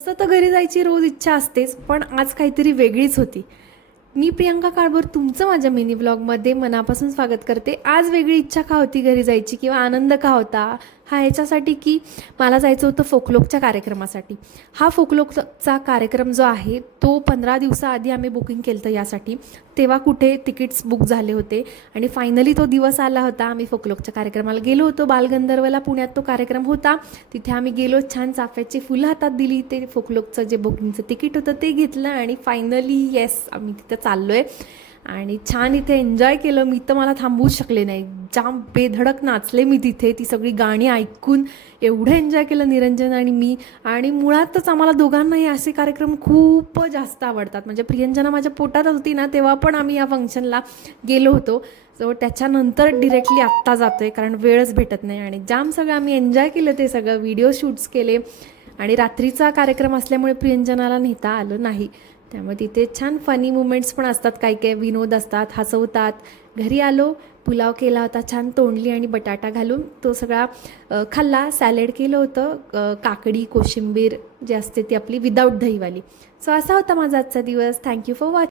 तसं तर घरी जायची रोज इच्छा असतेच, पण आज काहीतरी वेगळीच होती. मी प्रियंका काळभोर तुमचं माझ्या मिनी ब्लॉगमध्ये मनापासून स्वागत करते. आज वेगळी इच्छा का होती घरी जायची किंवा आनंद का होता? हा ह्याच्यासाठी की मला जायचं होतं फोकलोकच्या कार्यक्रमासाठी. हा फोकलोकचा कार्यक्रम जो आहे तो 15 दिवसाआधी आम्ही बुकिंग केलं होतं यासाठी. तेव्हा कुठे तिकीट्स बुक झाले होते आणि फायनली तो दिवस आला होता. आम्ही फोकलोकच्या कार्यक्रमाला गेलो होतो. बालगंधर्वला पुण्यात तो कार्यक्रम होता. तिथे आम्ही गेलो, छान चाफ्याची फुलं हातात दिली, ते फोकलोकचं जे बुकिंगचं तिकीट होतं ते घेतलं आणि फायनली येस आम्ही तिथं चाललो आहे आणि छान इथे एन्जॉय केलं. मी तर मला थांबवूच शकले नाही, जाम बेधडक नाचले मी तिथे. ती सगळी गाणी ऐकून एवढं एन्जॉय केलं निरंजन आणि मी. आणि मुळातच आम्हाला दोघांनाही असे कार्यक्रम खूप जास्त आवडतात. म्हणजे प्रियंजना माझ्या पोटात होती ना तेव्हा पण आम्ही या फंक्शनला गेलो होतो. सो त्याच्यानंतर डिरेक्टली आत्ता जातो आहे कारण वेळच भेटत नाही. आणि जाम सगळं आम्ही एन्जॉय केलं, ते सगळं व्हिडिओ शूट्स केले. आणि रात्रीचा कार्यक्रम असल्यामुळे प्रियंजनाला नेता आलं नाही, त्यामुळे तिथे छान फनी मुमेंट्स पण असतात, काही काही विनोद असतात, हसवतात. घरी आलो, पुलाव केला होता छान तोंडली आणि बटाटा घालून, तो सगळा खाल्ला. सॅलेड केलं होतं, काकडी कोशिंबीर जी असते ती आपली विदाऊट दहीवाली. सो असा होता माझा आजचा दिवस. Thank you for watching.